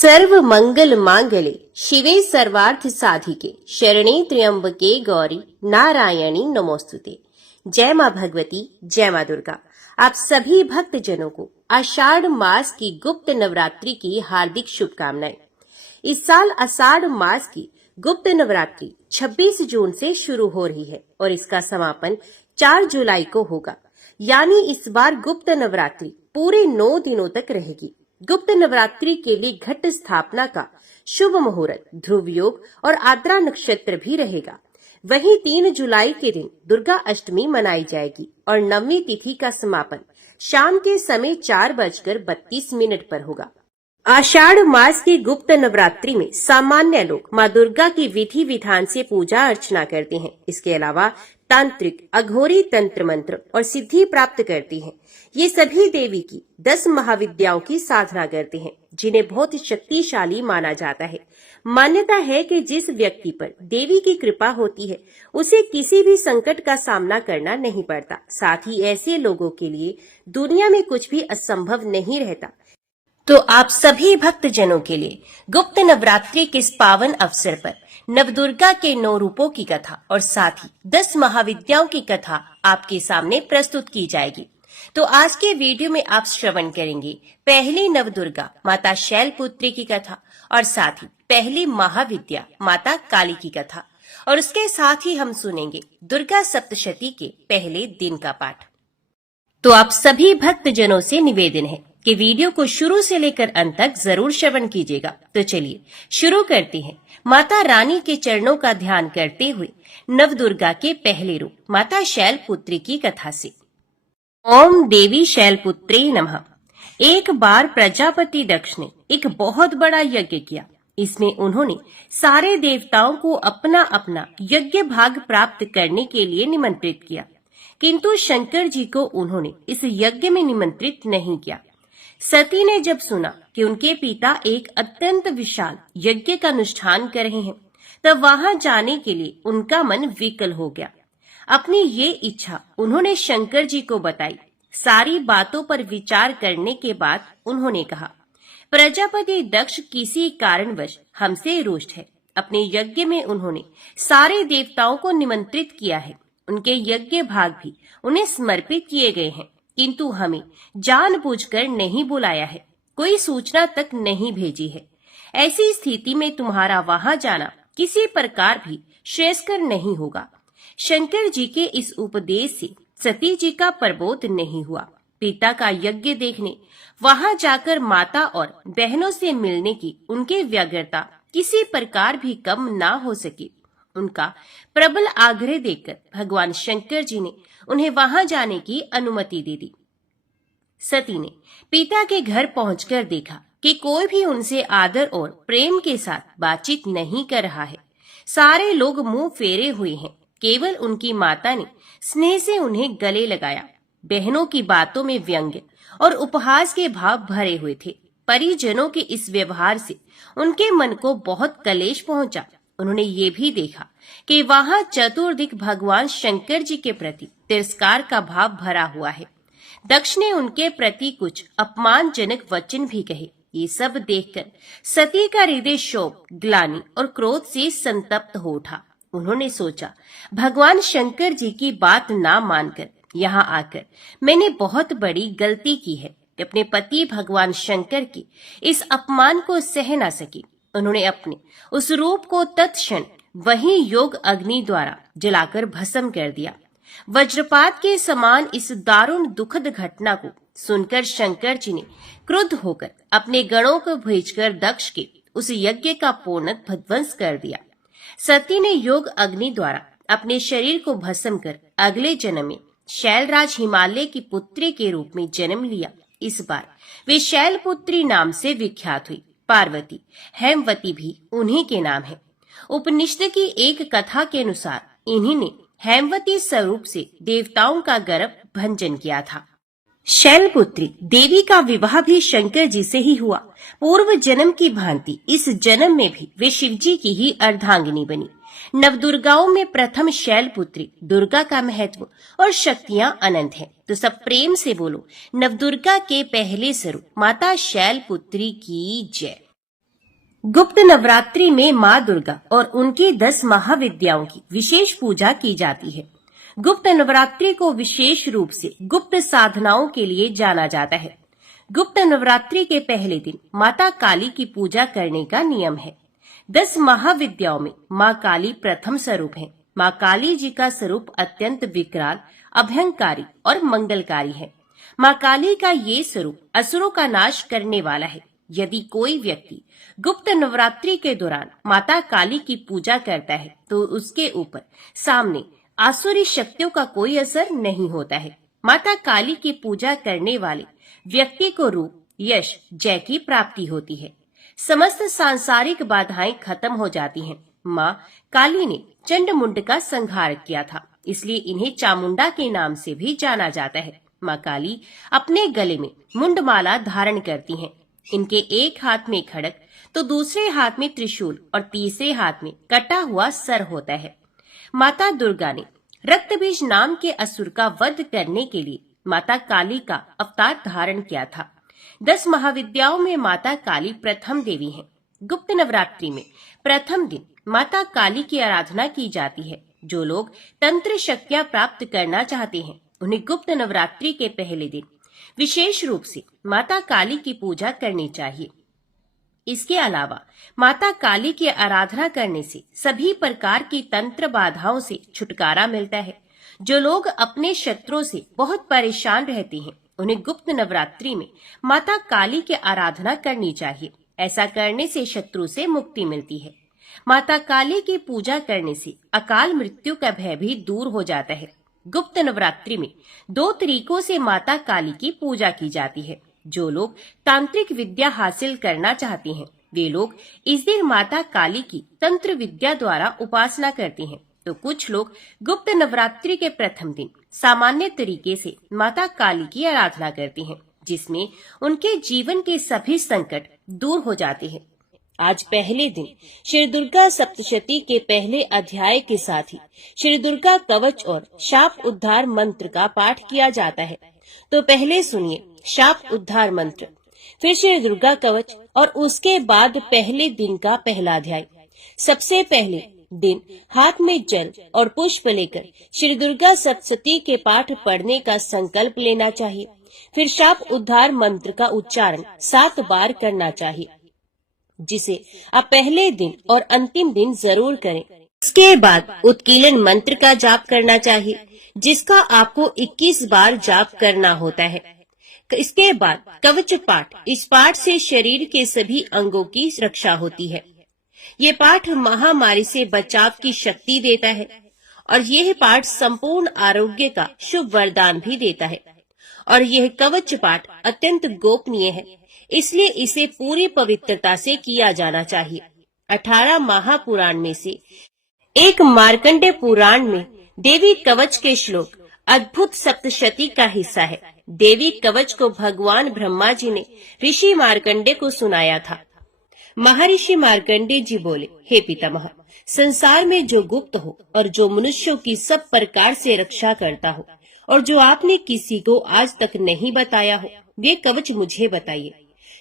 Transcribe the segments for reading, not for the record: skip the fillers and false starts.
सर्व मंगल मांगले शिवे सर्वार्थ साधिके शरणे त्र्यंबके गौरी नारायणी नमोस्तुते। जय मां भगवती, जय मां दुर्गा। आप सभी भक्त जनों को आषाढ़ मास की गुप्त नवरात्रि की हार्दिक शुभकामनाएं। इस साल आषाढ़ मास की गुप्त नवरात्रि 26 जून से शुरू हो रही है और इसका समापन 4 जुलाई को होगा। यानी इस बार गुप्त नवरात्रि पूरे 9 दिनों तक रहेगी। गुप्त नवरात्रि के लिए घट स्थापना का शुभ मुहूर्त ध्रुव योग और आद्रा नक्षत्र भी रहेगा। वहीं 3 जुलाई के दिन दुर्गा अष्टमी मनाई जाएगी और 9वीं तिथि का समापन शाम के समय 4:32 पर होगा। आषाढ़ मास की गुप्त नवरात्रि में सामान्य लोग मां दुर्गा की विधि विधान से पूजा अर्चना करते हैं। इसके अलावा तांत्रिक, अघोरी तंत्र मंत्र और सिद्धि प्राप्त करती हैं। ये सभी देवी की 10 महाविद्याओं की साधना करते हैं, जिन्हें बहुत शक्तिशाली माना जाता है। मान्यता है कि जिस व्यक्ति पर देवी की कृपा होती है, उसे किसी भी संकट का सामना करना नहीं पड़ता। साथ ही ऐसे लोगों के लिए दुनिया में कुछ भी असंभव नहीं रहता। तो आप सभी भक्त जनों के लिए गुप्त नवरात्रि के इस पावन अवसर पर नवदुर्गा के 9 रूपों की कथा और साथ ही 10 महाविद्याओं की कथा आपके सामने प्रस्तुत की जाएगी। तो आज के वीडियो में आप श्रवण करेंगे पहली नवदुर्गा माता शैलपुत्री की कथा और साथ ही पहली महाविद्या माता काली की कथा, और उसके साथ ही हम सुनेंगे दुर्गा सप्तशती के पहले दिन का पाठ। तो आप सभी भक्त जनों से निवेदन है कि वीडियो को शुरू से लेकर अंत तक जरूर श्रवण कीजिएगा। तो चलिए शुरू करते हैं माता रानी के चरणों का ध्यान करते हुए नवदुर्गा के पहले रूप माता शैलपुत्री की कथा से। ओम देवी शैलपुत्रे नमः। एक बार प्रजापति दक्ष ने एक बहुत बड़ा यज्ञ किया। इसमें उन्होंने सारे देवताओं को अपना अपना यज्ञ भाग प्राप्त करने के लिए निमंत्रित किया, किंतु शंकर जी को उन्होंने इस यज्ञ में निमंत्रित नहीं किया। सती ने जब सुना कि उनके पिता एक अत्यंत विशाल यज्ञ का अनुष्ठान कर रहे हैं, तब वहां जाने के लिए उनका मन विकल हो गया। अपनी ये इच्छा उन्होंने शंकर जी को बताई। सारी बातों पर विचार करने के बाद उन्होंने कहा, प्रजापति दक्ष किसी कारणवश हमसे रुष्ट है। अपने यज्ञ में उन्होंने सारे देवताओं को निमंत्रित किया है। उनके यज्ञ भाग भी उन्हें समर्पित किए गए हैं, किंतु हमें जानबूझकर नहीं बुलाया है, कोई सूचना तक नहीं भेजी है। ऐसी स्थिति में तुम्हारा वहां जाना किसी प्रकार भी श्रेयस्कर नहीं होगा। शंकर जी के इस उपदेश से सती जी का प्रबोध नहीं हुआ। पिता का यज्ञ देखने, वहां जाकर माता और बहनों से मिलने की उनकी व्यग्रता किसी प्रकार भी कम ना हो सकी। उनका प्रबल आग्रह देखकर भगवान शंकर जी ने उन्हें वहां जाने की अनुमति दे दी। सती ने पिता के घर पहुंचकर देखा कि कोई भी उनसे आदर और प्रेम के साथ बातचीत नहीं कर रहा है। सारे लोग मुंह फेरे हुए हैं। केवल उनकी माता ने स्नेह से उन्हें गले लगाया। बहनों की बातों में व्यंग्य और उपहास के भाव भरे हुए थे। परिजनों के इस व्यवहार से उनके मन को बहुत कलेश पहुंचा। उन्होंने ये भी देखा कि वहां चतुर्दिक भगवान शंकर जी के प्रति तिरस्कार का भाव भरा हुआ है। दक्ष ने उनके प्रति कुछ अपमानजनक वचन भी कहे। ये सब देखकर सती का हृदय शोक, ग्लानि और क्रोध से संतप्त हो उठा। उन्होंने सोचा, भगवान शंकर जी की बात ना मानकर यहाँ आकर मैंने बहुत बड़ी गलती की है। अपने पति भगवान शंकर की इस अपमान को सह न सकी। उन्होंने अपने उस रूप को तत्क्षण वही योग अग्नि द्वारा जलाकर भस्म कर दिया। वज्रपात के समान इस दारुण दुखद घटना को सुनकर शंकर जी ने क्रुद्ध होकर अपने गणों को भेजकर दक्ष के उस यज्ञ का पूर्णतः ध्वंस कर दिया। सती ने योग अग्नि द्वारा अपने शरीर को भस्म कर अगले जन्म में शैलराज हिमालय की पुत्री के रूप में जन्म लिया। इस बार वे शैलपुत्री नाम से विख्यात हुई। पार्वती, हेमवती भी उन्हीं के नाम है। उपनिषद की एक कथा के अनुसार इन्हीं ने हेमवती स्वरूप से देवताओं का गर्भ भंजन किया था। शैलपुत्री देवी का विवाह भी शंकर जी से ही हुआ। पूर्व जन्म की भांति इस जन्म में भी वे शिव जी की ही अर्धांगिनी बनी। नवदुर्गाओं में प्रथम शैलपुत्री दुर्गा का महत्व और शक्तियां अनंत हैं। तो सब प्रेम से बोलो, नवदुर्गा के पहले स्वरूप माता शैलपुत्री की जय। गुप्त नवरात्रि में माँ दुर्गा और उनकी 10 महाविद्याओं की विशेष पूजा की जाती है। गुप्त नवरात्रि को विशेष रूप से गुप्त साधनाओं के लिए जाना जाता है। गुप्त नवरात्रि के पहले दिन माता काली की पूजा करने का नियम है। 10 महाविद्याओं में माँ काली प्रथम स्वरूप है। माँ काली जी का स्वरूप अत्यंत विकराल, अभयंकारी और मंगलकारी है। माँ काली का ये स्वरूप असुरों का नाश करने वाला है। यदि कोई व्यक्ति गुप्त नवरात्रि के दौरान माता काली की पूजा करता है तो उसके ऊपर सामने आसुरी शक्तियों का कोई असर नहीं होता है। माता काली की पूजा करने वाले व्यक्ति को रूप, यश, जय की प्राप्ति होती है। समस्त सांसारिक बाधाएं खत्म हो जाती हैं। माँ काली ने चंड-मुंड का संहार किया था, इसलिए इन्हें चामुंडा के नाम से भी जाना जाता है। माँ काली अपने गले में मुंडमाला धारण करती हैं। इनके एक हाथ में खड्ग तो दूसरे हाथ में त्रिशूल और तीसरे हाथ में कटा हुआ सर होता है। माता दुर्गा ने रक्तबीज नाम के असुर का वध करने के लिए माता काली का अवतार धारण किया था। 10 महाविद्याओं में माता काली प्रथम देवी हैं। गुप्त नवरात्रि में प्रथम दिन माता काली की आराधना की जाती है। जो लोग तंत्र शक्तियां प्राप्त करना चाहते हैं उन्हें गुप्त नवरात्रि के पहले दिन विशेष रूप से माता काली की पूजा करनी चाहिए। इसके अलावा माता काली की आराधना करने से सभी प्रकार की तंत्र बाधाओं से छुटकारा मिलता है। जो लोग अपने शत्रुओं से बहुत परेशान रहते हैं उन्हें गुप्त नवरात्रि में माता काली की आराधना करनी चाहिए। ऐसा करने से शत्रु से मुक्ति मिलती है। माता काली की पूजा करने से अकाल मृत्यु का भय भी दूर हो जाता है। गुप्त नवरात्रि में 2 तरीकों से माता काली की पूजा की जाती है। जो लोग तांत्रिक विद्या हासिल करना चाहते हैं वे लोग इस दिन माता काली की तंत्र विद्या द्वारा उपासना करते हैं, तो कुछ लोग गुप्त नवरात्रि के प्रथम दिन सामान्य तरीके से माता काली की आराधना करते हैं, जिसमें उनके जीवन के सभी संकट दूर हो जाते हैं। आज पहले दिन श्री दुर्गा सप्तशती के पहले अध्याय के साथ ही श्री दुर्गा कवच और शाप उद्धार मंत्र का पाठ किया जाता है। तो पहले सुनिए शाप उद्धार मंत्र, फिर श्री दुर्गा कवच और उसके बाद पहले दिन का पहला अध्याय। सबसे पहले दिन हाथ में जल और पुष्प लेकर श्री दुर्गा सप्तशती के पाठ पढ़ने का संकल्प लेना चाहिए। फिर शाप उद्धार मंत्र का उच्चारण 7 बार करना चाहिए, जिसे आप पहले दिन और अंतिम दिन जरूर करें। इसके बाद उत्कीलन मंत्र का जाप करना चाहिए, जिसका आपको 21 बार जाप करना होता है। इसके बाद कवच पाठ, इस पाठ से शरीर के सभी अंगों की रक्षा होती है। ये पाठ महामारी से बचाव की शक्ति देता है और यह पाठ संपूर्ण आरोग्य का शुभ वरदान भी देता है। और यह कवच पाठ अत्यंत गोपनीय है, इसलिए इसे पूरी पवित्रता से किया जाना चाहिए। 18 महापुराण में से एक मार्कंडेय पुराण में देवी कवच के श्लोक अद्भुत सप्तशती का हिस्सा है। देवी कवच को भगवान ब्रह्मा जी ने ऋषि मार्कंडेय को सुनाया था। महर्षि मार्कंडेय जी बोले, हे पितामह, संसार में जो गुप्त हो और जो मनुष्यों की सब प्रकार से रक्षा करता हो और जो आपने किसी को आज तक नहीं बताया हो, वे कवच मुझे बताइए।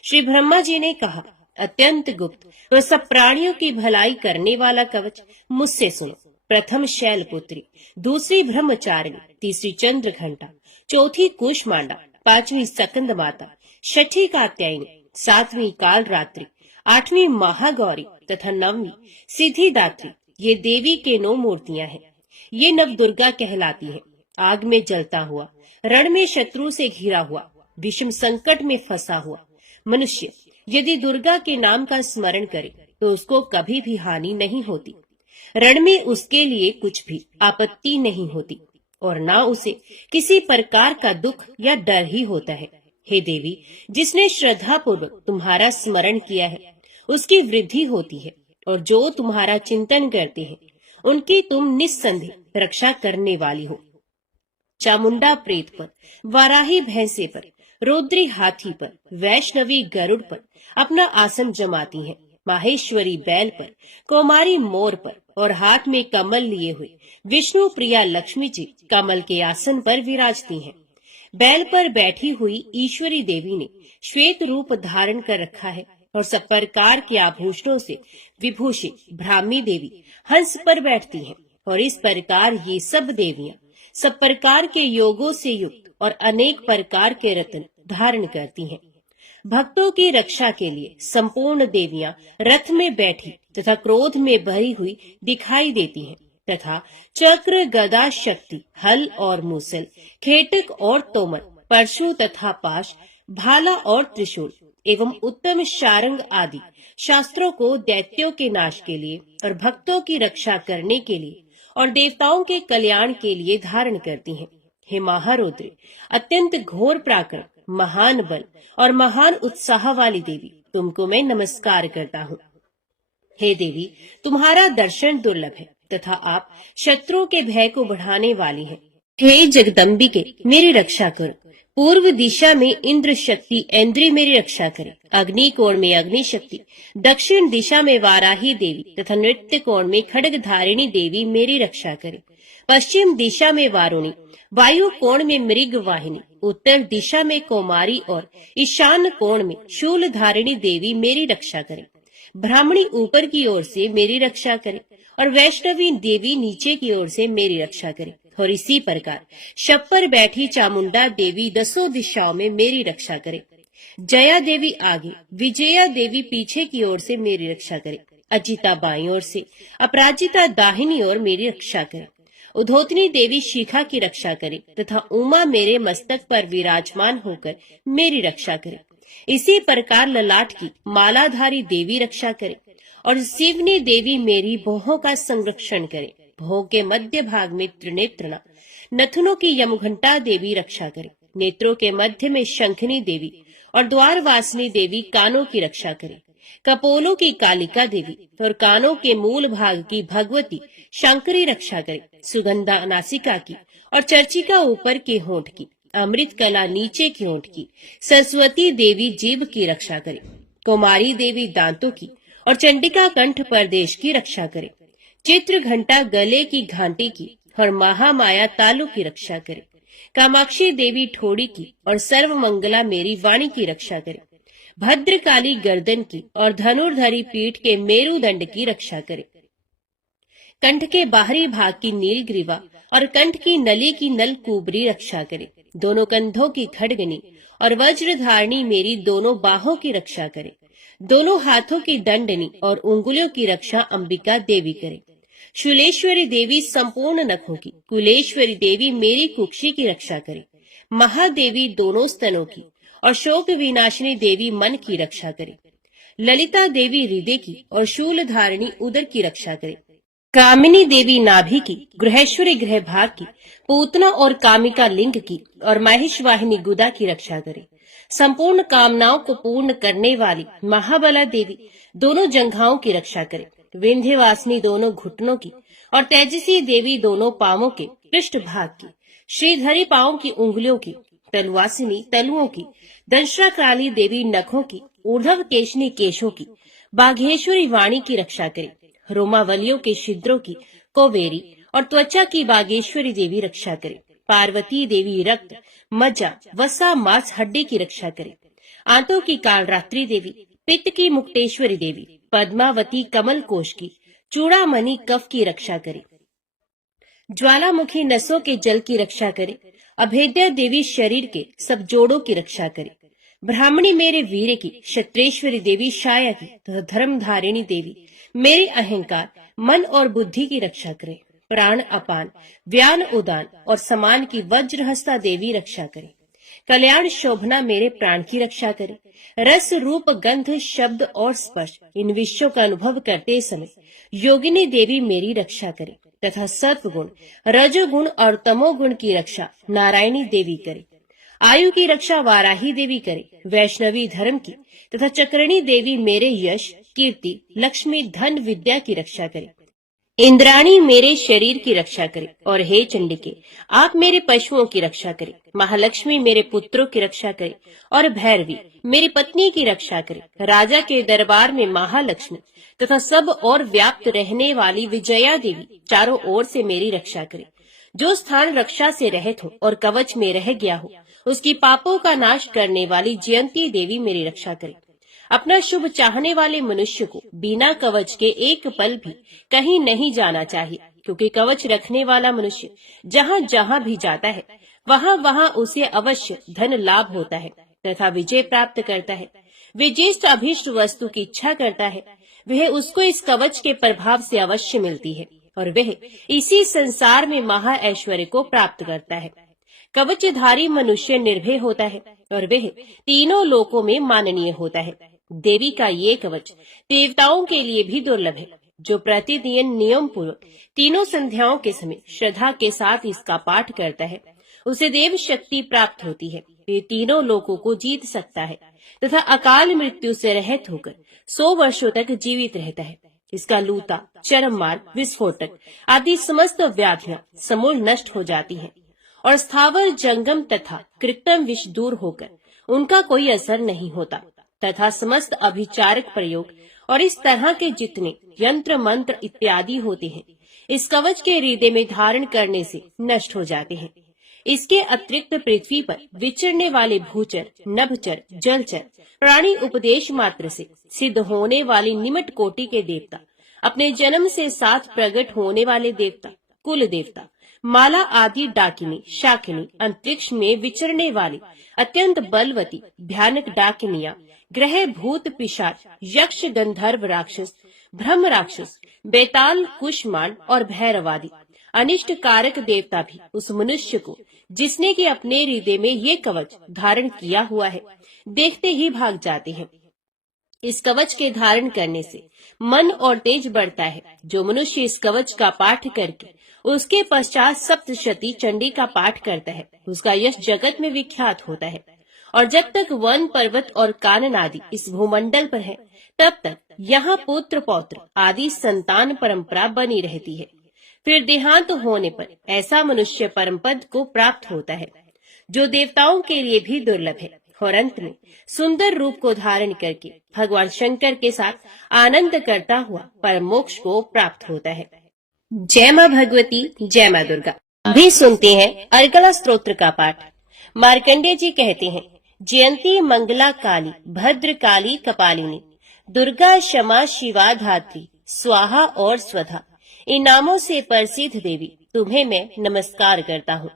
श्री ब्रह्मा जी ने कहा, अत्यंत गुप्त व सब प्राणियों की भलाई करने वाला कवच मुझसे सुनो। प्रथम शैलपुत्री, दूसरी ब्रह्मचारिणी, तीसरी चंद्र घंटा, चौथी कुष्मांडा, 5वीं सकंद माता, 6ठी कात्यायनी, 7वीं काल रात्रि, 8वीं महागौरी तथा 9वीं सिद्धिदात्री। ये देवी के 9 मूर्तियां हैं। ये नव दुर्गा कहलाती हैं। आग में जलता हुआ, रण में शत्रु से घिरा हुआ, विषम संकट में फंसा हुआ मनुष्य यदि दुर्गा के नाम का स्मरण करे तो उसको कभी भी हानि नहीं होती। रण में उसके लिए कुछ भी आपत्ति नहीं होती और न उसे किसी प्रकार का दुख या डर ही होता है। हे देवी, जिसने श्रद्धा पूर्वक तुम्हारा स्मरण किया है उसकी वृद्धि होती है और जो तुम्हारा चिंतन करते हैं उनकी तुम निस्संदेह रक्षा करने वाली हो। चामुंडा प्रेत पर, वाराही भैंसे पर, रुद्री हाथी पर, वैष्णवी गरुड़ पर अपना आसन जमाती हैं। माहेश्वरी बैल पर, कौमारी मोर पर और हाथ में कमल लिए हुए विष्णु प्रिया लक्ष्मी जी कमल के आसन पर विराजती हैं। बैल पर बैठी हुई ईश्वरी देवी ने श्वेत रूप धारण कर रखा है और सब प्रकार के आभूषणों से विभूषित ब्राह्मी देवी हंस पर बैठती हैं। और इस प्रकार ये सब देवियां सब प्रकार के योगों से युक्त और अनेक प्रकार के रत्न धारण करती हैं। भक्तों की रक्षा के लिए संपूर्ण देवियां रथ में बैठी तथा क्रोध में भरी हुई दिखाई देती हैं तथा चक्र, गदा, शक्ति, हल और मूसल, खेटक और तोमर, परशु तथा पाश, भाला और त्रिशूल एवं उत्तम शारंग आदि शास्त्रों को दैत्यों के नाश के लिए और भक्तों की रक्षा करने के लिए और देवताओं के कल्याण के लिए धारण करती हैं। हे महारुद्र, अत्यंत घोर पराक्रम, महान बल और महान उत्साह वाली देवी, तुमको मैं नमस्कार करता हूँ। हे देवी, तुम्हारा दर्शन दुर्लभ है तथा आप शत्रुओं के भय को बढ़ाने वाली हैं। हे जगदम्बिके, मेरी रक्षा करो। पूर्व दिशा में इंद्र शक्ति ऐन्द्री मेरी रक्षा करे। अग्नि कोण में अग्नि शक्ति, दक्षिण दिशा में वाराही देवी तथा नृत्य कोण में खड्ग धारिणी देवी मेरी रक्षा करे। पश्चिम दिशा में वारुणी, वायु कोण में मृग वाहिनी, उत्तर दिशा में कौमारी और ईशान कोण में शूल धारिणी देवी मेरी रक्षा करे। ब्राह्मणी ऊपर की ओर से मेरी रक्षा करे और वैष्णवी देवी नीचे की ओर से मेरी रक्षा करे। और इसी प्रकार शव पर बैठी चामुंडा देवी दसों दिशाओं में मेरी रक्षा करे। जया देवी आगे, विजया देवी पीछे की ओर से मेरी रक्षा करे। अजिता बाईं ओर से, अपराजिता दाहिनी ओर मेरी रक्षा करे। उधोतनी देवी शिखा की रक्षा करे तथा उमा मेरे मस्तक पर विराजमान होकर मेरी रक्षा करे। इसी प्रकार ललाट की मालाधारी देवी रक्षा करे और शिवनी देवी मेरी भौहों का संरक्षण करे। भौं के मध्य भाग में त्रिनेत्रणा, नथुनों की यमघंटा देवी रक्षा करे। नेत्रों के मध्य में शंखनी देवी और द्वार वासिनी देवी कानों की रक्षा करे। कपोलों की कालिका देवी और कानों के मूल भाग की भगवती शंकरी रक्षा करे। सुगंधा नासिका की और चर्चिका ऊपर के होंठ की, अमृत कला नीचे की होंठ की, सरस्वती देवी जीभ की रक्षा करे। कुमारी देवी दांतों की और चंडिका कंठ प्रदेश की रक्षा करे। चित्र घंटा गले की घंटी की और महामाया तालु की रक्षा करे। कामाक्षी देवी ठोड़ी की और सर्वमंगला मेरी वाणी की रक्षा करे। भद्रकाली गर्दन की और धनुर्धरी पीठ के मेरुदंड की रक्षा करे। कंठ के बाहरी भाग की नीलग्रीवा और कंठ की नली की नलकूबरी रक्षा करे। दोनों कंधों की खड्गनी और वज्रधारणी मेरी दोनों बाहों की रक्षा करे। दोनों हाथों की दंडनी और उंगलियों की रक्षा अंबिका देवी करे। शूलेश्वरी देवी संपूर्ण नखों की, कुलेश्वरी देवी मेरी कुक्षी की रक्षा करे। महादेवी दोनों स्तनों की और शोक विनाशिनी देवी मन की रक्षा करे। ललिता देवी हृदय की और शूल धारिणी उदर की रक्षा करे। कामिनी देवी नाभि की, गृहेश्वरी गृह भाग की, पूतना और कामिका लिंग की और महेशवाहिनी गुदा की रक्षा करे। संपूर्ण कामनाओं को पूर्ण करने वाली महाबला देवी दोनों जंघाओं की रक्षा करे। विंध्यवासिनी दोनों घुटनों की और तेजसी देवी दोनों पांवों के पृष्ठ भाग की, श्रीधरी पांवों की उंगलियों की, तलवासिनी तलुओं की, दंश्राकाली देवी नखों की, ऊर्ध्व केशनी केशों की, बाघेश्वरी वाणी की रक्षा करे। रोमावलियों के छिद्रों की, कोवेरी और त्वचा की बागेश्वरी देवी रक्षा करे। पार्वती देवी रक्त, मज्जा, वसा, मांस, हड्डी की रक्षा करे। आंतों की कालरात्रि देवी, पित्त की मुक्तेश्वरी देवी, पद्मावती कमल कोश की, चूड़ामणि कफ की रक्षा करे। ज्वालामुखी नसों के जल की रक्षा करे। अभेद्या देवी शरीर के सब जोड़ों की रक्षा करे। ब्राह्मणी मेरे वीर की, क्षत्रेश्वरी देवी शाया की तथा धर्मधारिणी देवी मेरे अहंकार, मन और बुद्धि की रक्षा करे। प्राण अपान, व्यान उदान और समान की वज्रहस्ता देवी रक्षा करे। कल्याण शोभना मेरे प्राण की रक्षा करे। रस रूप गंध शब्द और स्पर्श इन विषयों का अनुभव करते समय योगिनी देवी मेरी रक्षा करे तथा सत्वगुण, रजोगुण और तमोगुण की रक्षा नारायणी देवी करे। आयु की रक्षा वाराही देवी करे। वैष्णवी धर्म की तथा चक्रणी देवी मेरे यश, कीर्ति, लक्ष्मी, धन, विद्या की रक्षा करे। इंद्राणी मेरे शरीर की रक्षा करे। और हे चंडिके, आप मेरे पशुओं की रक्षा करे। महालक्ष्मी मेरे पुत्रों की रक्षा करे और भैरवी मेरी पत्नी की रक्षा करे। राजा के दरबार में महालक्ष्मी तथा सब और व्याप्त रहने वाली विजया देवी चारों ओर से मेरी रक्षा करे। जो स्थान रक्षा से रहित हो और कवच में रह गया हो, उसकी पापों का नाश करने वाली जयंती देवी मेरी रक्षा करे। अपना शुभ चाहने वाले मनुष्य को बिना कवच के एक पल भी कहीं नहीं जाना चाहिए, क्योंकि कवच रखने वाला मनुष्य जहाँ जहाँ भी जाता है वहाँ वहाँ उसे अवश्य धन लाभ होता है तथा विजय प्राप्त करता है। वे जिस अभीष्ट वस्तु की इच्छा करता है वह उसको इस कवच के प्रभाव से अवश्य मिलती है और वह इसी संसार में महा ऐश्वर्य को प्राप्त करता है। कवचधारी मनुष्य निर्भय होता है और वह तीनों लोकों में माननीय होता है। देवी का ये कवच देवताओं के लिए भी दुर्लभ है। जो प्रतिदिन नियम पूर्वक तीनों संध्याओं के समय श्रद्धा के साथ इसका पाठ करता है उसे देव शक्ति प्राप्त होती है। वे तीनों लोकों को जीत सकता है तथा अकाल मृत्यु से रहित होकर 100 वर्षों तक जीवित रहता है। इसका लूता, चरम मार्ग, विस्फोटक आदि समस्त व्याधियां समूल नष्ट हो जाती हैं और स्थावर जंगम तथा कृत्रिम विष दूर होकर उनका कोई असर नहीं होता तथा समस्त अभिचारक प्रयोग और इस तरह के जितने यंत्र मंत्र इत्यादि होते हैं इस कवच के हृदय में धारण करने से नष्ट हो जाते हैं। इसके अतिरिक्त पृथ्वी पर विचरने वाले भूचर, नभचर, जलचर प्राणी उपदेश मात्र से सिद्ध होने वाली निमट कोटि के देवता, अपने जन्म से साथ प्रकट होने वाले देवता, कुल देवता, माला आदि डाकिनी, शाकिनी, अंतरिक्ष में विचरने वाली अत्यंत बलवती भयानक डाकिनियां, ग्रह, भूत, पिशाच, यक्ष, गंधर्व, राक्षस, ब्रह्म राक्षस, बेताल, कुष्मांड और भैरवादी अनिष्ट कारक देवता भी उस मनुष्य को जिसने कि अपने हृदय में ये कवच धारण किया हुआ है देखते ही भाग जाते हैं। इस कवच के धारण करने से मन और तेज बढ़ता है। जो मनुष्य इस कवच का पाठ करके उसके पश्चात सप्तशती चंडी का पाठ करता है उसका यश जगत में विख्यात होता है। और जब तक वन, पर्वत और कानन आदि इस भूमंडल पर है तब तक यहाँ पुत्र पौत्र आदि संतान परंपरा बनी रहती है। फिर देहांत होने पर ऐसा मनुष्य परम पद को प्राप्त होता है जो देवताओं के लिए भी दुर्लभ है और अंत में सुंदर रूप को धारण करके भगवान शंकर के साथ आनंद करता हुआ परम मोक्ष को प्राप्त होता है। जय माँ भगवती, जय माँ दुर्गा। अभी सुनते हैं अर्गला स्तोत्र का पाठ। मार्कंडेय जी कहते हैं, जयंती मंगला काली भद्र काली कपालिनी, दुर्गा क्षमा शिवा धात्री, स्वाहा और स्वधा, इन नामों से प्रसिद्ध देवी तुम्हें मैं नमस्कार करता हूँ।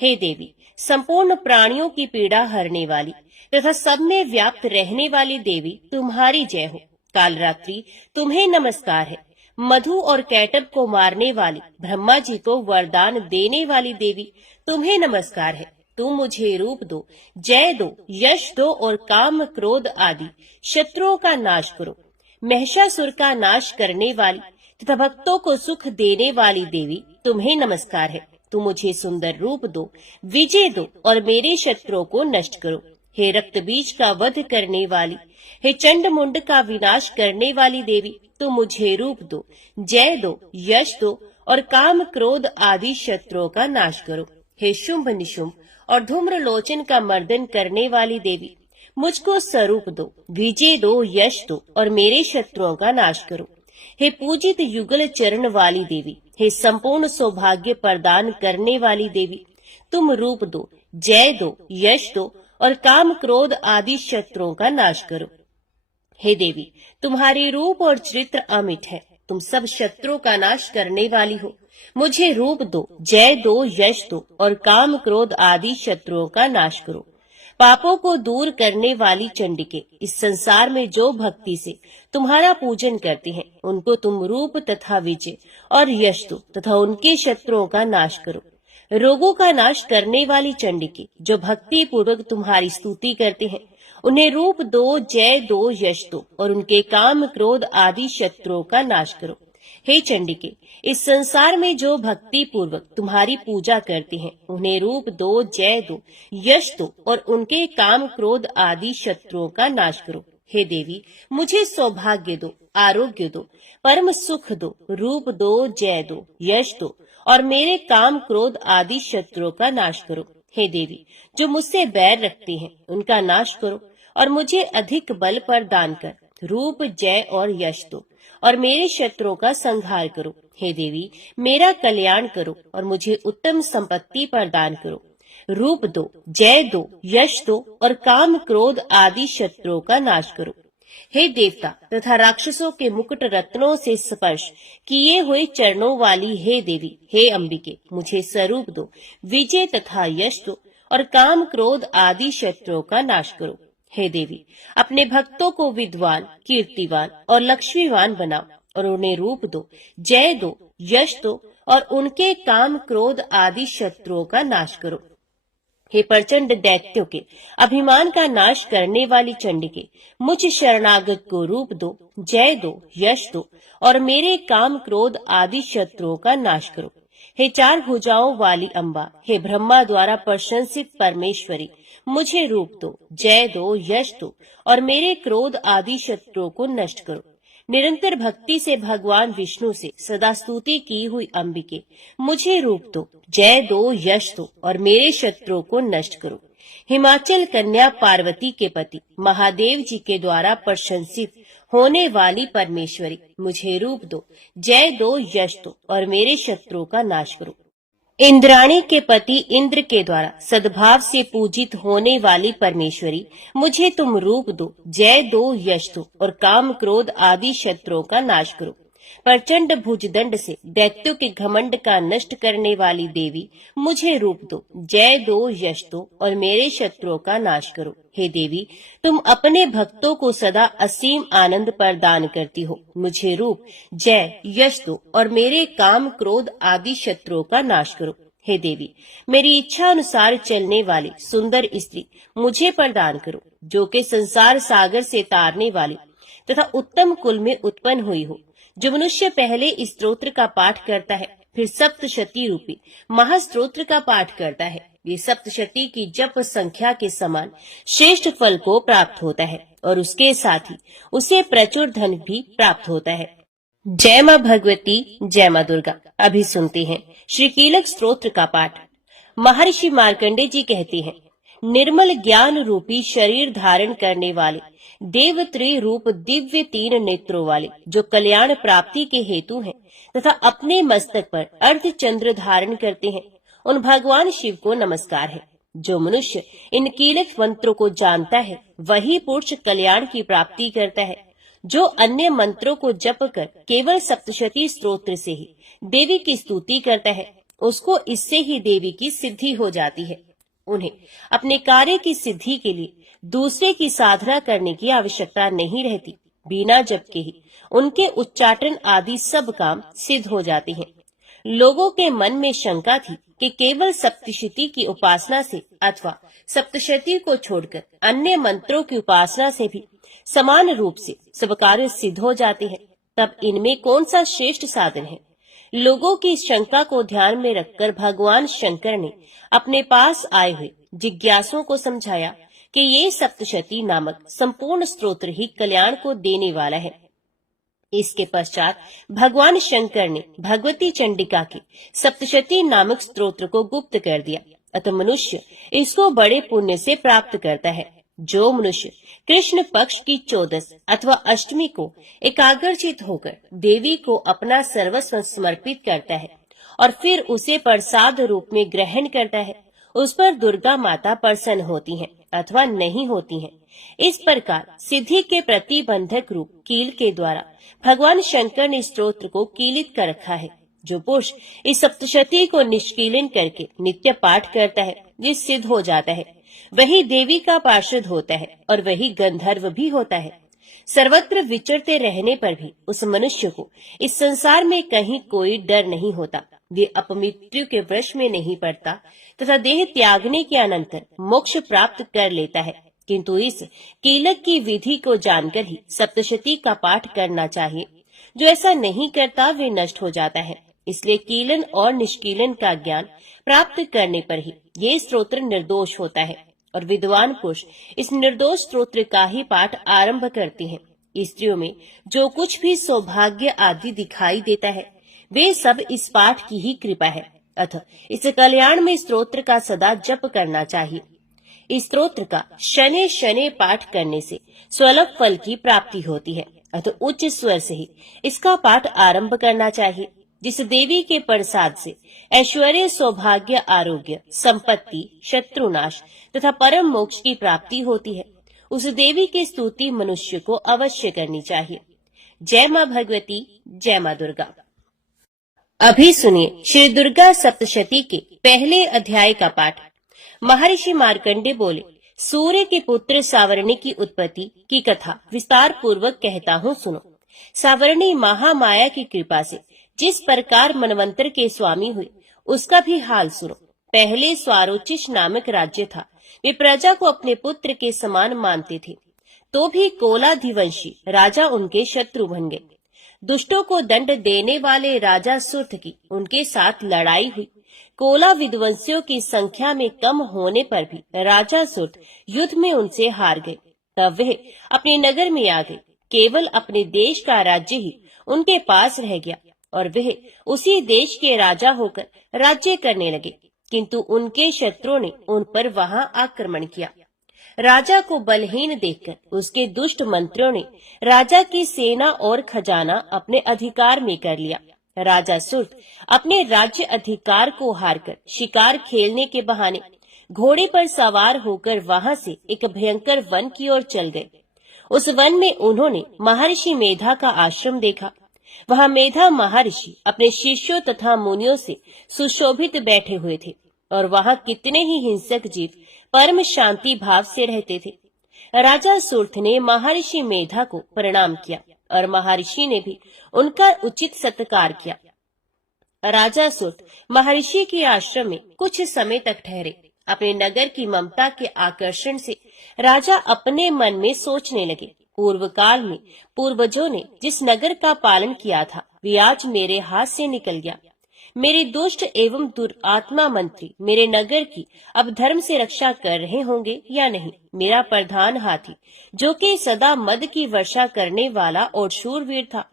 हे देवी, संपूर्ण प्राणियों की पीड़ा हरने वाली तथा सब में व्याप्त रहने वाली देवी तुम्हारी जय हो। कालरात्रि तुम्हें नमस्कार है। मधु और कैटब को मारने वाली, ब्रह्मा जी को वरदान देने वाली देवी तुम्हें नमस्कार है। तुम मुझे रूप दो, जय दो, यश दो और काम क्रोध आदि शत्रुओं का नाश करो। महिषासुर का नाश करने वाली तथा भक्तों को सुख देने वाली देवी तुम्हें नमस्कार है। तुम मुझे सुंदर रूप दो, विजय दो और मेरे शत्रुओं को नष्ट करो। हे रक्त बीज का वध करने वाली, हे चंड मुंड का विनाश करने वाली देवी तुम मुझे रूप दो, जय दो, यश दो और काम क्रोध आदि शत्रुओं का नाश करो। हे शुंभ निशुंभ और धूम्र लोचन का मर्दन करने वाली देवी मुझको स्वरूप दो, विजय दो, यश दो और मेरे शत्रुओं का नाश करो। हे पूजित युगल चरण वाली देवी, हे संपूर्ण सौभाग्य प्रदान करने वाली देवी तुम रूप दो, जय दो, यश दो और काम क्रोध आदि शत्रुओं का नाश करो। हे देवी, तुम्हारी रूप और चरित्र अमिट है। तुम सब शत्रुओं का नाश करने वाली हो। मुझे रूप दो, जय दो, यश दो और काम क्रोध आदि शत्रुओं का नाश करो। पापों को दूर करने वाली चंडिके, इस संसार में जो भक्ति से तुम्हारा पूजन करते हैं उनको तुम रूप तथा विजय और यश दो तथा उनके शत्रुओं का नाश करो। रोगों का नाश करने वाली चंडिके, जो भक्ति पूर्वक तुम्हारी स्तुति करते हैं उन्हें रूप दो, जय दो, यश दो और उनके काम क्रोध आदि शत्रुओं का नाश करो। हे चंडिके, इस संसार में जो भक्ति पूर्वक तुम्हारी पूजा करते हैं उन्हें रूप दो, जय दो, यश दो और उनके काम क्रोध आदि शत्रुओं का नाश करो। हे देवी, मुझे सौभाग्य दो, आरोग्य दो, परम सुख दो, रूप दो, जय दो, यश दो और मेरे काम क्रोध आदि शत्रुओं का नाश करो। हे देवी, जो मुझसे बैर रखते हैं उनका नाश करो और मुझे अधिक बल प्रदान कर रूप, जय और यश दो और मेरे शत्रुओं का संहार करो। हे देवी, मेरा कल्याण करो और मुझे उत्तम संपत्ति प्रदान करो। रूप दो, जय दो, यश दो और काम क्रोध आदि शत्रुओं का नाश करो। हे देवता तथा राक्षसों के मुकुट रत्नों से स्पर्श किए हुए चरणों वाली हे देवी, हे अंबिके, मुझे स्वरूप दो, विजय तथा यश दो और काम क्रोध आदि शत्रुओं का नाश करो। हे देवी, अपने भक्तों को विद्वान, कीर्तिवान और लक्ष्मीवान बनाओ और उन्हें रूप दो, जय दो, यश दो और उनके काम क्रोध आदि शत्रुओं का नाश करो। हे प्रचंड दैत्यों के अभिमान का नाश करने वाली चंडिके, मुझ शरणागत को रूप दो, जय दो, यश दो और मेरे काम क्रोध आदि शत्रुओं का नाश करो। हे चार भुजाओं वाली अम्बा, हे ब्रह्मा द्वारा प्रशंसित परमेश्वरी, मुझे रूप दो, जय दो, यश दो और मेरे क्रोध आदि शत्रुओं को नष्ट करो। निरंतर भक्ति से भगवान विष्णु से सदा स्तुति की हुई अंबिके, मुझे रूप दो, जय दो, यश दो और मेरे शत्रुओं को नष्ट करो। हिमाचल कन्या पार्वती के पति महादेव जी के द्वारा प्रशंसित होने वाली परमेश्वरी, मुझे रूप दो, जय दो, यश दो और मेरे शत्रुओं का नाश करो। इंद्राणी के पति इंद्र के द्वारा सद्भाव से पूजित होने वाली परमेश्वरी, मुझे तुम रूप दो, जय दो, यश दो और काम क्रोध आदि शत्रुओं का नाश करो। प्रचंड भुजदंड से दैत्यों के घमंड का नष्ट करने वाली देवी, मुझे रूप दो, जय दो, यश दो और मेरे शत्रुओं का नाश करो। हे देवी, तुम अपने भक्तों को सदा असीम आनंद प्रदान करती हो, मुझे रूप, जय, यश दो और मेरे काम क्रोध आदि शत्रुओं का नाश करो। हे देवी, मेरी इच्छा अनुसार चलने वाली सुंदर स्त्री मुझे प्रदान करो, जो कि संसार सागर से तारने वाली तथा उत्तम कुल में उत्पन्न हुई हो। जो मनुष्य पहले इस स्तोत्र का पाठ करता है, फिर सप्तशती रूपी महास्तोत्र का पाठ करता है, ये सप्तशती की जप संख्या के समान श्रेष्ठ फल को प्राप्त होता है और उसके साथ ही उसे प्रचुर धन भी प्राप्त होता है। जय माँ भगवती, जय माँ दुर्गा। अभी सुनते हैं श्री कीलक स्तोत्र का पाठ। महर्षि मार्कंडे जी कहते हैं, निर्मल ज्ञान रूपी शरीर धारण करने वाले देवत्री रूप दिव्य तीन नेत्रों वाले, जो कल्याण प्राप्ति के हेतु हैं तथा अपने मस्तक पर अर्ध चंद्र धारण करते हैं, उन भगवान शिव को नमस्कार है। जो मनुष्य इन कीलक मंत्रों को जानता है, वही पुरुष कल्याण की प्राप्ति करता है। जो अन्य मंत्रों को जप कर केवल सप्तशती स्तोत्र से ही देवी की स्तुति करता है, उसको इससे ही देवी की सिद्धि हो जाती है। उन्हें अपने कार्य की सिद्धि के लिए दूसरे की साधना करने की आवश्यकता नहीं रहती। बिना जप के ही उनके उच्चाटन आदि सब काम सिद्ध हो जाते हैं। लोगों के मन में शंका थी कि केवल सप्तशती की उपासना से अथवा सप्तशती को छोड़कर अन्य मंत्रों की उपासना से भी समान रूप से सब कार्य सिद्ध हो जाते हैं, तब इनमें कौन सा श्रेष्ठ साधन है? लोगों की शंका को ध्यान में रखकर भगवान शंकर ने अपने पास आए हुए जिज्ञासुओं को समझाया कि ये सप्तशती नामक संपूर्ण स्तोत्र ही कल्याण को देने वाला है। इसके पश्चात भगवान शंकर ने भगवती चंडिका के सप्तशती नामक स्तोत्र को गुप्त कर दिया। अतः मनुष्य इसको बड़े पुण्य से प्राप्त करता है। जो मनुष्य कृष्ण पक्ष की 14 अथवा अष्टमी को एकाग्रचित होकर देवी को अपना सर्वस्व समर्पित करता है और फिर उसे प्रसाद रूप में ग्रहण करता है, उस पर दुर्गा माता प्रसन्न होती हैं अथवा नहीं होती हैं। इस प्रकार सिद्धि के प्रतिबंधक रूप कील के द्वारा भगवान शंकर ने स्तोत्र को कीलित कर रखा है। जो पुरुष इस सप्तशती को निष्कीलन करके नित्य पाठ करता है, जिस सिद्ध हो जाता है, वही देवी का पार्षद होता है और वही गंधर्व भी होता है। सर्वत्र विचरते रहने पर भी उस मनुष्य को इस संसार में कहीं कोई डर नहीं होता। वे अपमृत्यु के वश में नहीं पड़ता तथा देह त्यागने के अनंतर मोक्ष प्राप्त कर लेता है। किंतु इस कीलक की विधि को जानकर ही सप्तशती का पाठ करना चाहिए। जो ऐसा नहीं करता वे नष्ट हो जाता है। इसलिए कीलन और निष्कीलन का ज्ञान प्राप्त करने पर ही ये स्तोत्र निर्दोष होता है और विद्वान पुरुष इस निर्दोष स्तोत्र का ही पाठ आरंभ करते हैं। स्त्रियों में जो कुछ भी सौभाग्य आदि दिखाई देता है, वे सब इस पाठ की ही कृपा है। अतः इस कल्याण में स्तोत्र का सदा जप करना चाहिए। इस स्तोत्र का शनि शनि पाठ करने से स्वल्प फल की प्राप्ति होती है। अतः उच्च स्वर से ही इसका पाठ आरंभ करना चाहिए। जिस देवी के प्रसाद से ऐश्वर्य, सौभाग्य, आरोग्य, संपत्ति, शत्रुनाश तथा परम मोक्ष की प्राप्ति होती है, उस देवी की स्तुति मनुष्य को अवश्य करनी चाहिए। जय माँ भगवती, जय माँ दुर्गा। अभी सुनिए श्री दुर्गा सप्तशती के पहले अध्याय का पाठ। महर्षि मार्कंडे बोले, सूर्य के पुत्र सावर्णी की उत्पत्ति की कथा विस्तार पूर्वक कहता हूँ, सुनो। सावर्णी महामाया की कृपा से जिस प्रकार मनवंतर के स्वामी हुए उसका भी हाल सुनो। पहले स्वारोचिष नामक राज्य था। वे प्रजा को अपने पुत्र के समान मानते थे, तो भी कोलाधिवंशी राजा उनके शत्रु बन गए। दुष्टों को दंड देने वाले राजा सुर्थ की उनके साथ लड़ाई हुई। कोला विध्वंसियों की संख्या में कम होने पर भी राजा सुर्थ युद्ध में उनसे हार गए। तब वे अपने नगर में आ गए। केवल अपने देश का राज्य ही उनके पास रह गया और वे उसी देश के राजा होकर राज्य करने लगे। किंतु उनके शत्रुओं ने उन पर वहां आक्रमण किया। राजा को बलहीन देखकर उसके दुष्ट मंत्रियों ने राजा की सेना और खजाना अपने अधिकार में कर लिया। राजा सुर्थ अपने राज्य अधिकार को हारकर शिकार खेलने के बहाने घोड़े पर सवार होकर वहां से एक भयंकर वन की ओर चल गए। उस वन में उन्होंने महर्षि मेधा का आश्रम देखा। वहां मेधा महर्षि अपने शिष्यों तथा मुनियों से सुशोभित बैठे हुए थे और वहां कितने ही हिंसक जीव परम शांति भाव से रहते थे। राजा सुर्थ ने महर्षि मेधा को प्रणाम किया और महर्षि ने भी उनका उचित सत्कार किया। राजा सुर्थ महर्षि के आश्रम में कुछ समय तक ठहरे। अपने नगर की ममता के आकर्षण से राजा अपने मन में सोचने लगे, पूर्व काल में पूर्वजों ने जिस नगर का पालन किया था वे आज मेरे हाथ से निकल गया। मेरे दुष्ट एवं दुरात्मा मंत्री मेरे नगर की अब धर्म से रक्षा कर रहे होंगे या नहीं। मेरा प्रधान हाथी, जो कि सदा मद की वर्षा करने वाला और शूरवीर था,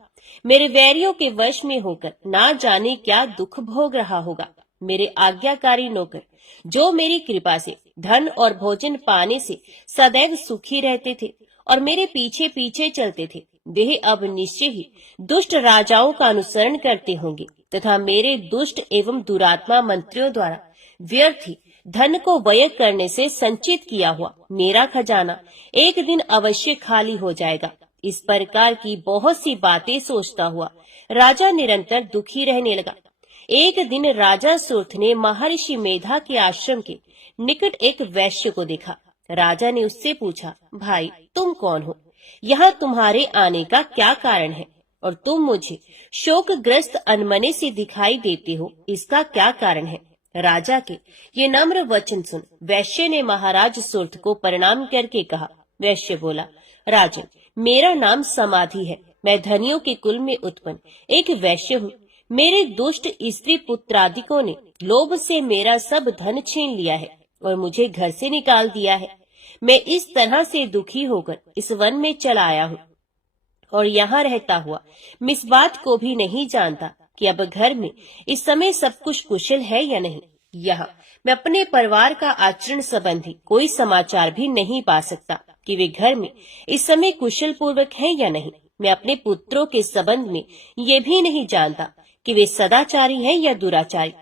मेरे वैरियों के वश में होकर ना जाने क्या दुख भोग रहा होगा। मेरे आज्ञाकारी नौकर, जो मेरी कृपा से धन और भोजन पाने से सदैव सुखी रहते थे और मेरे पीछे पीछे चलते थे, वे अब निश्चय ही दुष्ट राजाओं का अनुसरण करते होंगे तथा मेरे दुष्ट एवं दुरात्मा मंत्रियों द्वारा व्यर्थ ही धन को व्यय करने से संचित किया हुआ मेरा खजाना एक दिन अवश्य खाली हो जाएगा। इस प्रकार की बहुत सी बातें सोचता हुआ राजा निरंतर दुखी रहने लगा। एक दिन राजा सुर्थ ने महर्षि मेधा के आश्रम के निकट एक वैश्य को देखा। राजा ने उससे पूछा, भाई तुम कौन हो? यहाँ तुम्हारे आने का क्या कारण है? और तुम मुझे शोकग्रस्त अनमने से दिखाई देते हो, इसका क्या कारण है? राजा के ये नम्र वचन सुन वैश्य ने महाराज सुर्थ को प्रणाम करके कहा। वैश्य बोला, राजन, मेरा नाम समाधि है। मैं धनियों के कुल में उत्पन्न एक वैश्य हूँ। मेरे दुष्ट स्त्री पुत्रादिकों ने लोभ से मेरा सब धन छीन लिया है और मुझे घर से निकाल दिया है। मैं इस तरह से दुखी होकर इस वन में चला आया हूँ और यहाँ रहता हुआ मैं इस बात को भी नहीं जानता कि अब घर में इस समय सब कुछ कुशल है या नहीं। यहाँ मैं अपने परिवार का आचरण संबंधी कोई समाचार भी नहीं पा सकता कि वे घर में इस समय कुशल पूर्वक है या नहीं। मैं अपने पुत्रों के संबंध में ये भी नहीं जानता कि वे सदाचारी हैं या दुराचारी।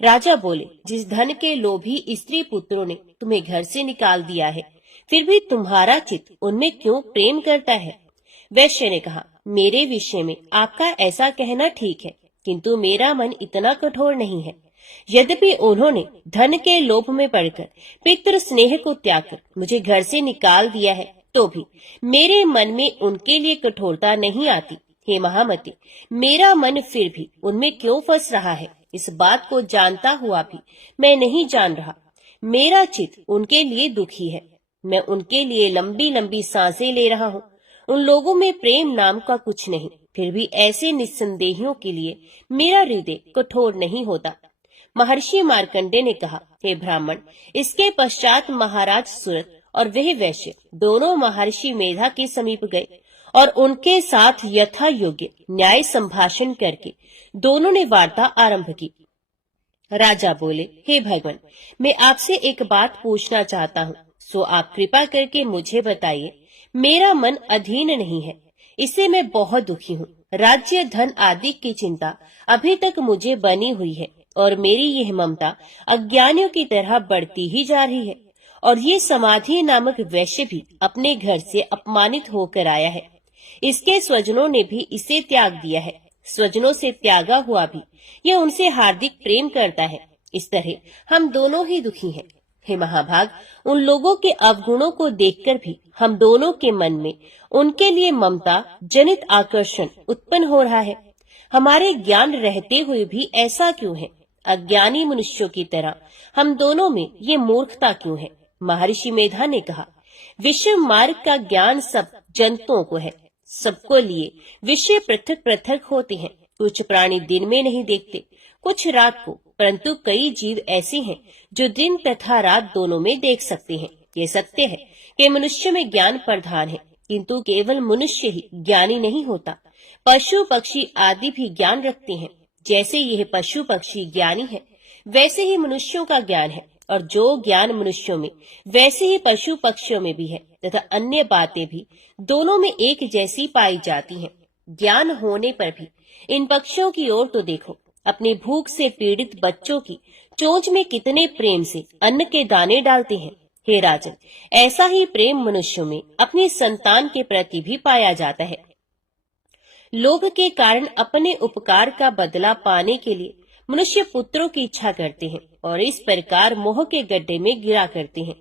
राजा बोले, जिस धन के लोभी स्त्री पुत्रों ने तुम्हें घर से निकाल दिया है, फिर भी तुम्हारा चित्त उनमें क्यों प्रेम करता है? वैश्य ने कहा, मेरे विषय में आपका ऐसा कहना ठीक है, किंतु मेरा मन इतना कठोर नहीं है। यद्यपि उन्होंने धन के लोभ में पड़कर पितृ स्नेह को त्याग कर मुझे घर से निकाल दिया है, तो भी मेरे मन में उनके लिए कठोरता नहीं आती। हे महामती, मेरा मन फिर भी उनमें क्यों फंस रहा है, इस बात को जानता हुआ भी मैं नहीं जान रहा। मेरा चित्त उनके लिए दुखी है। मैं उनके लिए लंबी लंबी सांसें ले रहा हूँ। उन लोगों में प्रेम नाम का कुछ नहीं, फिर भी ऐसे निस्संदेहियों के लिए मेरा हृदय कठोर नहीं होता। महर्षि मार्कंडे ने कहा, हे ब्राह्मण, इसके पश्चात महाराज सुरथ और वह वैश्य दोनों महर्षि मेधा के समीप गए और उनके साथ यथा योग्य न्याय संभाषण करके दोनों ने वार्ता आरंभ की। राजा बोले, हे भगवान, मैं आपसे एक बात पूछना चाहता हूँ, सो आप कृपा करके मुझे बताइए। मेरा मन अधीन नहीं है, इससे मैं बहुत दुखी हूँ। राज्य धन आदि की चिंता अभी तक मुझे बनी हुई है और मेरी यह ममता अज्ञानियों की तरह बढ़ती ही जा रही है और ये समाधि नामक वैश्य भी अपने घर से अपमानित होकर आया है। इसके स्वजनों ने भी इसे त्याग दिया है। स्वजनों से त्यागा हुआ भी यह उनसे हार्दिक प्रेम करता है। इस तरह हम दोनों ही दुखी हैं। हे महाभाग, उन लोगों के अवगुणों को देखकर भी हम दोनों के मन में उनके लिए ममता जनित आकर्षण उत्पन्न हो रहा है। हमारे ज्ञान रहते हुए भी ऐसा क्यों है? अज्ञानी मनुष्यों की तरह हम दोनों में ये मूर्खता क्यों है? महर्षि मेधा ने कहा, विषय मार्ग का ज्ञान सब जंतुओं को है। सबको लिए विषय पृथक पृथक होते हैं। कुछ प्राणी दिन में नहीं देखते, कुछ रात को, परंतु कई जीव ऐसे हैं जो दिन तथा रात दोनों में देख सकते हैं। ये सत्य है कि मनुष्य में ज्ञान प्रधान है, किंतु केवल मनुष्य ही ज्ञानी नहीं होता। पशु पक्षी आदि भी ज्ञान रखते हैं। जैसे यह पशु पक्षी ज्ञानी है, वैसे ही मनुष्यों का ज्ञान है, और जो ज्ञान मनुष्यों में वैसे ही पशु पक्षियों में भी है, तथा अन्य बातें भी दोनों में एक जैसी पाई जाती हैं। ज्ञान होने पर भी इन पक्षियों की ओर तो देखो। अपनी भूख से पीड़ित बच्चों की चोंच में कितने प्रेम से अन्न के दाने डालते हैं। हे राजन, ऐसा ही प्रेम मनुष्यों में अपनी संतान के प्रति भी पाया जाता है। लोभ के कारण अपने उपकार का बदला पाने के लिए मनुष्य पुत्रों की इच्छा करते हैं और इस प्रकार मोह के गड्ढे में गिरा करते हैं।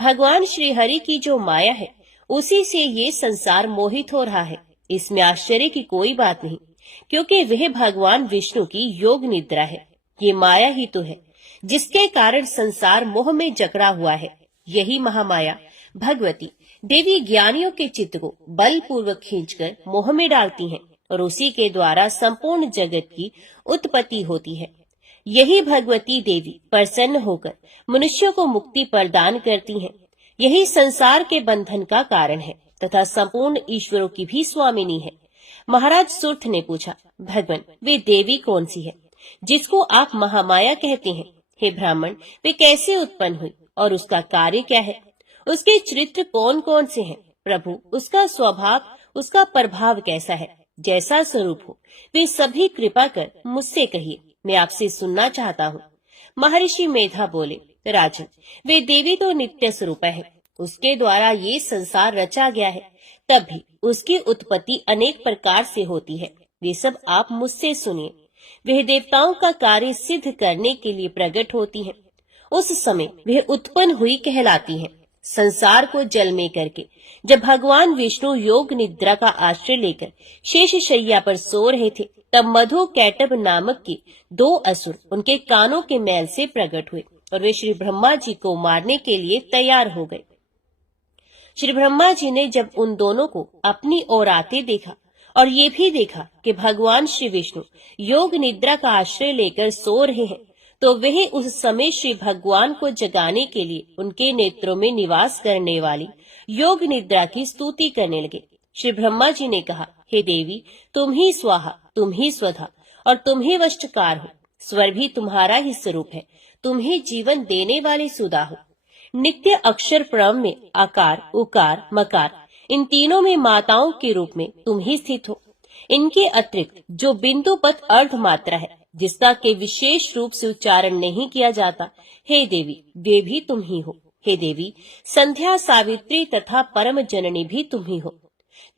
भगवान श्री हरि की जो माया है, उसी से ये संसार मोहित हो रहा है। इसमें आश्चर्य की कोई बात नहीं, क्योंकि वह भगवान विष्णु की योग निद्रा है। ये माया ही तो है जिसके कारण संसार मोह में जकड़ा हुआ है। यही महामाया भगवती देवी ज्ञानियों के चित्त को बलपूर्वक खींचकर मोह में डालती हैं और उसी के द्वारा संपूर्ण जगत की उत्पत्ति होती है। यही भगवती देवी प्रसन्न होकर मनुष्यों को मुक्ति प्रदान करती हैं। यही संसार के बंधन का कारण है तथा संपूर्ण ईश्वरों की भी स्वामिनी है। महाराज सुर्थ ने पूछा, भगवान, वे देवी कौन सी है जिसको आप महामाया कहते हैं? हे ब्राह्मण, वे कैसे उत्पन्न हुई और उसका कार्य क्या है? उसके चरित्र कौन कौन से हैं? प्रभु, उसका स्वभाव, उसका प्रभाव कैसा है? जैसा स्वरूप हो वे सभी कृपा कर मुझसे कहिए, मैं आपसे सुनना चाहता हूँ। महर्षि मेधा बोले, राजन, वे देवी तो नित्य स्वरूप है। उसके द्वारा ये संसार रचा गया है, तब भी उसकी उत्पत्ति अनेक प्रकार से होती है। वे सब आप मुझसे सुनिए। वह देवताओं का कार्य सिद्ध करने के लिए प्रकट होती है। उस समय वह उत्पन्न हुई कहलाती है। संसार को जल में करके जब भगवान विष्णु योग निद्रा का आश्रय लेकर शेष शैया पर सो रहे थे, तब मधु कैटभ नामक के 2 असुर उनके कानों के मैल से प्रकट हुए और वे श्री ब्रह्मा जी को मारने के लिए तैयार हो गए। श्री ब्रह्मा जी ने जब उन दोनों को अपनी ओर आते देखा और ये भी देखा कि भगवान श्री विष्णु योग निद्रा का आश्रय लेकर सो रहे हैं, तो वह उस समय श्री भगवान को जगाने के लिए उनके नेत्रों में निवास करने वाली योग निद्रा की स्तुति करने लगे। श्री ब्रह्मा जी ने कहा, हे देवी, तुम ही स्वाहा, तुम ही स्वधा और तुम ही वष्टकार हो। स्वर भी तुम्हारा ही स्वरूप है। तुम ही जीवन देने वाले सुधा हो। नित्य अक्षर क्रम में आकार, उकार, मकार, इन तीनों में माताओं के रूप में तुम ही स्थित हो। इनके अतिरिक्त जो बिंदु पद अर्ध मात्रा है, जिसका के विशेष रूप से उच्चारण नहीं किया जाता, हे देवी, वे भी तुम ही हो। हे देवी, संध्या, सावित्री तथा परम जननी भी तुम ही हो।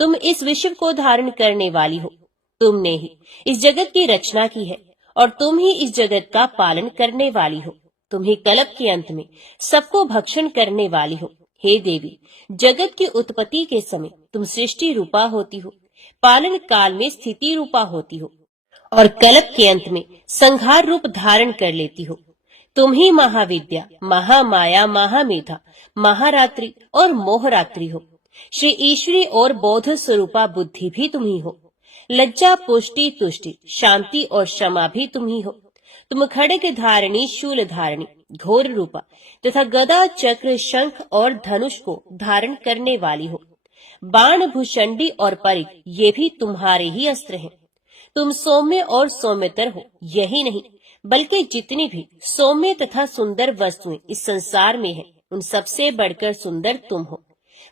तुम इस विश्व को धारण करने वाली हो। तुमने ही इस जगत की रचना की है और तुम ही इस जगत का पालन करने वाली हो। तुम ही कल्प के अंत में सबको भक्षण करने वाली हो। हे देवी, जगत की उत्पत्ति के समय तुम सृष्टि रूपा होती हो, पालन काल में स्थिति रूपा होती हो और कल्प के अंत में संहार रूप धारण कर लेती हो। तुम ही महाविद्या, महामाया, महामेधा, महारात्रि और मोहरात्रि हो। श्री ईश्वरी और बोध स्वरूपा बुद्धि भी तुम ही हो। लज्जा, पुष्टि, तुष्टि, शांति और क्षमा भी तुम ही हो। तुम खड्ग धारिणी, शूल धारिणी, घोर रूपा तथा गदा, चक्र, शंख और धनुष को धारण करने वाली हो। बाण, भूषंडी और परिघ, ये भी तुम्हारे ही अस्त्र हैं। तुम सौम्य और सौम्यतर हो। यही नहीं, बल्कि जितनी भी सौम्य तथा सुंदर वस्तुएं इस संसार में हैं, उन सबसे बढ़कर सुंदर तुम हो।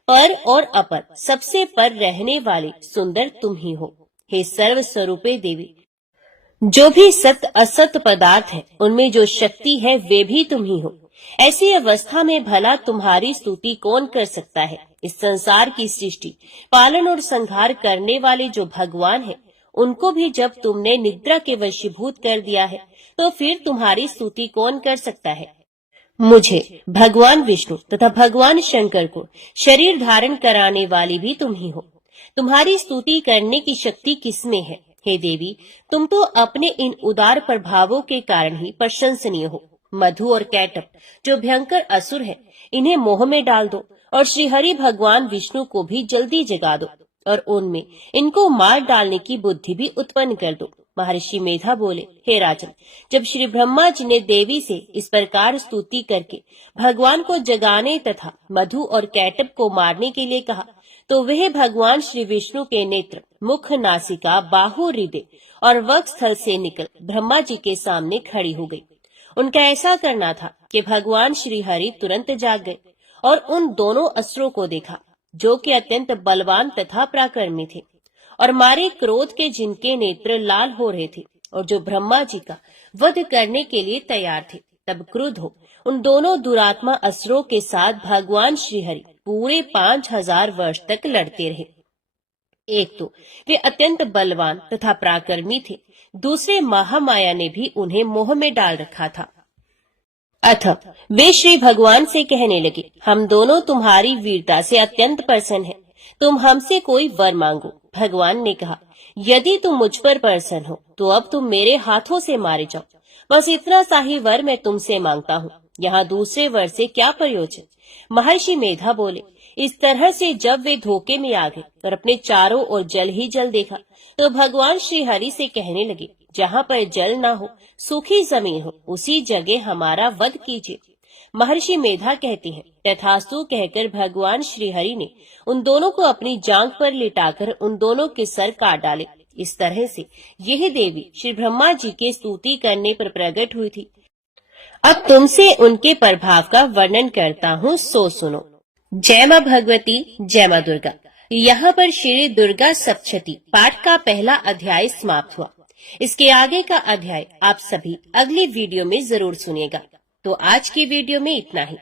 पर और अपर, सबसे पर रहने वाले सुंदर तुम ही हो। हे सर्व स्वरूपे देवी, जो भी सत्य असत्य पदार्थ है, उनमें जो शक्ति है वे भी तुम ही हो। ऐसी अवस्था में भला तुम्हारी स्तुति कौन कर सकता है? इस संसार की सृष्टि, पालन और संहार करने वाले जो भगवान है, उनको भी जब तुमने निद्रा के वशीभूत कर दिया है, तो फिर तुम्हारी स्तुति कौन कर सकता है? मुझे, भगवान विष्णु तथा भगवान शंकर को शरीर धारण कराने वाली भी तुम ही हो। तुम्हारी स्तुति करने की शक्ति किसमें है? हे देवी, तुम तो अपने इन उदार प्रभावों के कारण ही प्रशंसनीय हो। मधु और कैटभ जो भयंकर असुर है, इन्हें मोह में डाल दो और श्रीहरि भगवान विष्णु को भी जल्दी जगा दो और उनमें इनको मार डालने की बुद्धि भी उत्पन्न कर दो। महर्षि मेधा बोले, हे राजन, जब श्री ब्रह्मा जी ने देवी से इस प्रकार स्तुति करके भगवान को जगाने तथा मधु और कैटभ को मारने के लिए कहा, तो वह भगवान श्री विष्णु के नेत्र, मुख, नासिका, बाहु, हृदय और वक्षस्थल से निकल ब्रह्मा जी के सामने खड़ी हो गई। उनका ऐसा करना था कि भगवान श्री हरि तुरंत जाग गए और उन दोनों अस्त्रों को देखा, जो कि अत्यंत बलवान तथा पराक्रमी थे और मारे क्रोध के जिनके नेत्र लाल हो रहे थे और जो ब्रह्मा जी का वध करने के लिए तैयार थे। तब क्रुद्ध हो उन दोनों दुरात्मा अस्त्रों के साथ भगवान श्रीहरि पूरे 5000 वर्ष तक लड़ते रहे। एक तो वे अत्यंत बलवान तथा पराक्रमी थे, दूसरे महामाया ने भी उन्हें मोह में डाल रखा था। अतः वे श्री भगवान से कहने लगे, हम दोनों तुम्हारी वीरता से अत्यंत प्रसन्न हैं, तुम हमसे कोई वर मांगो। भगवान ने कहा, यदि तुम मुझ पर प्रसन्न हो तो अब तुम मेरे हाथों से मारे जाओ। बस इतना सा ही वर मैं तुमसे मांगता हूँ, यहाँ दूसरे वर से क्या प्रयोजन? महर्षि मेधा बोले, इस तरह से जब वे धोखे में आ गए और अपने चारों ओर जल ही जल देखा, तो भगवान श्री हरि से कहने लगे, जहाँ पर जल न हो, सूखी जमीन हो, उसी जगह हमारा वध कीजिए। महर्षि मेधा कहते हैं, तथास्तु कहकर भगवान श्री हरि ने उन दोनों को अपनी जांघ पर लिटाकर उन दोनों के सर काट डाले। इस तरह से यह देवी श्री ब्रह्मा जी के स्तुति करने पर प्रकट हुई थी। अब तुमसे उनके प्रभाव का वर्णन करता हूँ, सो सुनो। जय माँ भगवती, जय माँ दुर्गा। यहाँ पर श्री दुर्गा सप्तशती पाठ का पहला अध्याय समाप्त हुआ। इसके आगे का अध्याय आप सभी अगली वीडियो में जरूर सुनिएगा। तो आज की वीडियो में इतना ही।